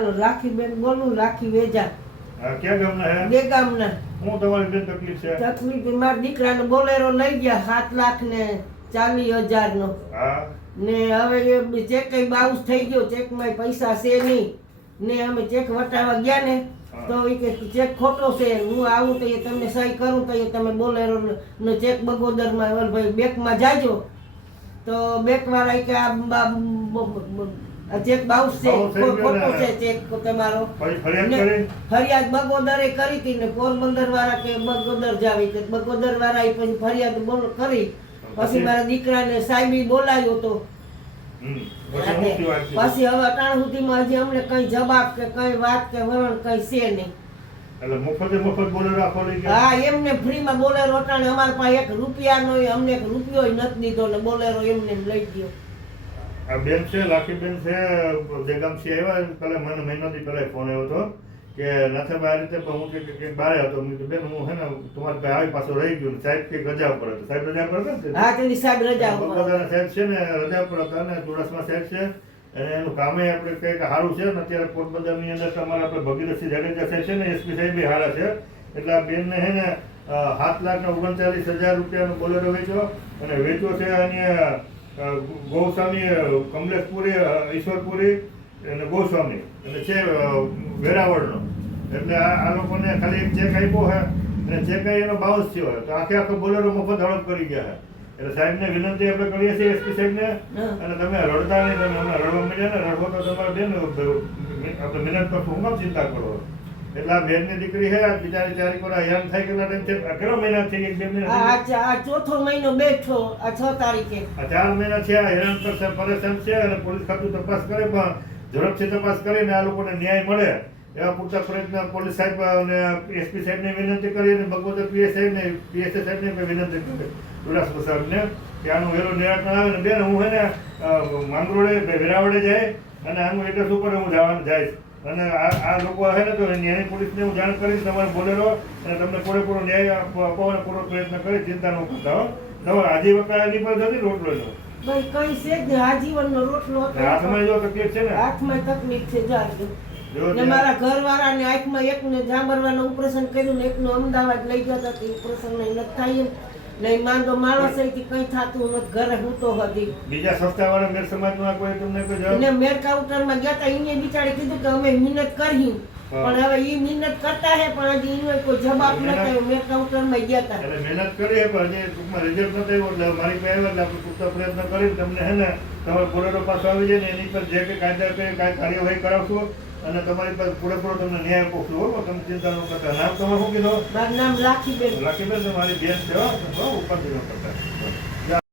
હાલો રાખીબેન બોલું, રાખી વેજા. હા, ક્યાં ગામના હે? બે ગામના. હું તમારી બેન તકલીફ છે? તકલીફ મારા દીકરાનો બોલેરો લઈ ગયા 7,40,000 નો. હા. ને હવે એ ચેક કઈ બાઉન્સ થઈ ગયો, ચેકમાં પૈસા છે નહીં. ને અમે ચેક વટાવવા ગયા ને તો એ કે ચેક ખોટો છે, હું આવું તો એ તમને સહી કરું તો એ તમે બોલેરો નો ચેક બગોદરમાં ભાઈ બેંકમાં જાજો. તો બેંક વાળા કે આ ચેક બાઉન્સ છે, ખોટો છે ચેક તમારો. ફરિયાદ બગોદરે કરી હતી ને પોરબંદર વાળા કે બગોદર જાવી, કે બગોદર વાળા પછી ફરિયાદ કરી. પછી મારા દીકરાને સાહેબી બોલાવ્યો તો. પછી હવે અટાણ સુધીમાં હજી અમને કઈ જવાબ કે કઈ વાત કે વરણ કઈ છે નહીં. એટલે મફત બોલેરો આપો લઈ ગયા? હા, એમને ફ્રીમાં બોલેરો અટાણે અમારા પાસે 1 રૂપિયાનો અમને 1 રૂપિયો નથી દીધો ને બોલેરો એમને લઈ ગયો. આ બેન છે, લાખીબેન છે, બેગામ છે, આવ્યા પેલા મને મહિનાથી પહેલા ફોન આવ્યો હતો કે નાથાભાઈ આ રીતે, પણ હું કે બારે હતો. મેં બેન હું હે ને તમારી પાસે આવી પાછો રહી ગયો. સાહેબ કે રજા ઉપર હતો. સાહેબ રજા ઉપર હતા? હા, તેની સાહેબ રજા ઉપર. સાહેબ છે ને રજા ઉપર હતા ને ચુડાસમા સાહેબ છે અને એનું કામે આપણે કઈ સારું છે ને. અત્યારે પોરબંદરની અંદર તમારે આપણે ભગીરથસિંહ જાડેજા સાહેબ છે ને, એસપી સાહેબ સારા છે. એટલે આ બેનને હે ને 7,39,000 રૂપિયાનો બોલેરો વેચ્યો અને વેચ્યો છે અહીંયા ગૌસ્વામી કમલેશપુરી, ઈશ્વરપુરી અને ગોસ્વામી અને છે વેરાવળનો. એટલે આ લોકોને ખાલી એક ચેક આપ્યો છે અને ચેક એનો બાઉન્સ થયો હોય તો આખો બોલેરો મફત હડપ કરી ગયા છે. એટલે સાહેબને વિનંતી આપણે કરીએ છીએ, એસપી સાહેબને, અને તમે રડતા નહીં, તમે હમણાં રડવા મળ્યા ને, રડવો તો તમારે બેન આપણે મહેનત કરશું, હું કામ ચિંતા કરો. એટલે આ બેનની દીકરી છે, બિચારી 4 વાર હેરાન થાય કેટલા ટાઈમ છે? કેટલો મહિના થઈ એક બેન? આ ચોથો મહિનો બેઠો, આ 6 તારીખે. આ 4 મહિના છે હેરાન કરશે, પરેશાન છે. અને પોલીસ ખાતું તપાસ કરે, પણ ઝડપથી તપાસ કરીને આ લોકોને ન્યાય મળે એવા પૂરતા પ્રયત્ન પોલીસ સાહેબ અને એસપી સાહેબને વિનંતી કરી અને બગોદર પીએસઆઈ સાહેબને વિનંતી કરી ચુડાસમા સાહેબને કે આનું વહેલું નિરાકરણ આવે. ને બેન હું હે ને માંગરોળે વેરાવળે જાય અને આનું એડ્રેસ ઉપર હું જઈશ અને આ લોકો હે ને તો ન્યાય પોલીસને હું જાણ કરીશ તમારે બોલેરો અને તમને પૂરેપૂરો ન્યાય આપવાનો પૂરો પ્રયત્ન કરી. ચિંતા ન કરતા હો. આજીવકા એની પર જતી રોટલો નો ભાઈ કઈ છે જ આજીવનનો રોટલો હતો. હાથમાં જો તકલીફ છે ને, હાથમાં તકલીફ છે. ને મારા ઘરવાળાને આંખમાં એકને જાંબરવાનું ઓપરેશન કર્યું ને એકનું અમદાવાદ લઈ ગયા હતા. ઓપરેશન નહીં થાય નહીં, માંદો માણસ અહીંથી કઈ થતું નથી, ઘરે હું તો હતી. બીજા સસ્તા વાળા મેર સમાજમાં કોઈ તમને કોઈ જવાબ? એને મેર કાઉન્ટરમાં ગયા હતા, એને બિચારી કીધું કે અમે મહેનત કરી, પણ હવે ઈ મહેનત કરતા હે પણ હજી એનો કોઈ જવાબ ન થયો. મેર કાઉન્ટરમાં ગયા હતા એટલે મહેનત કરી પણ હજી ટૂંકમાં રિઝલ્ટ ન થયું. એટલે મારી પાસે આવ્યા એટલે આપણે પૂરતા પ્રયત્ન કરી તમને હે ને તમારો બોલેરો પાછો આવી જાય ને એની પર જે કંઈ કાયદા કાંઈ કાર્યવાહી કરાવશું અને તમારી પાસે પૂરેપૂરો તમને ન્યાય આપશું. હો, તમે ચિંતા ન કરતા. નામ તમારું શું કીધું? મારું નામ લાખીબેન. લાખીબેન મારી બેન છે, ઉપાધિ ન કરતા.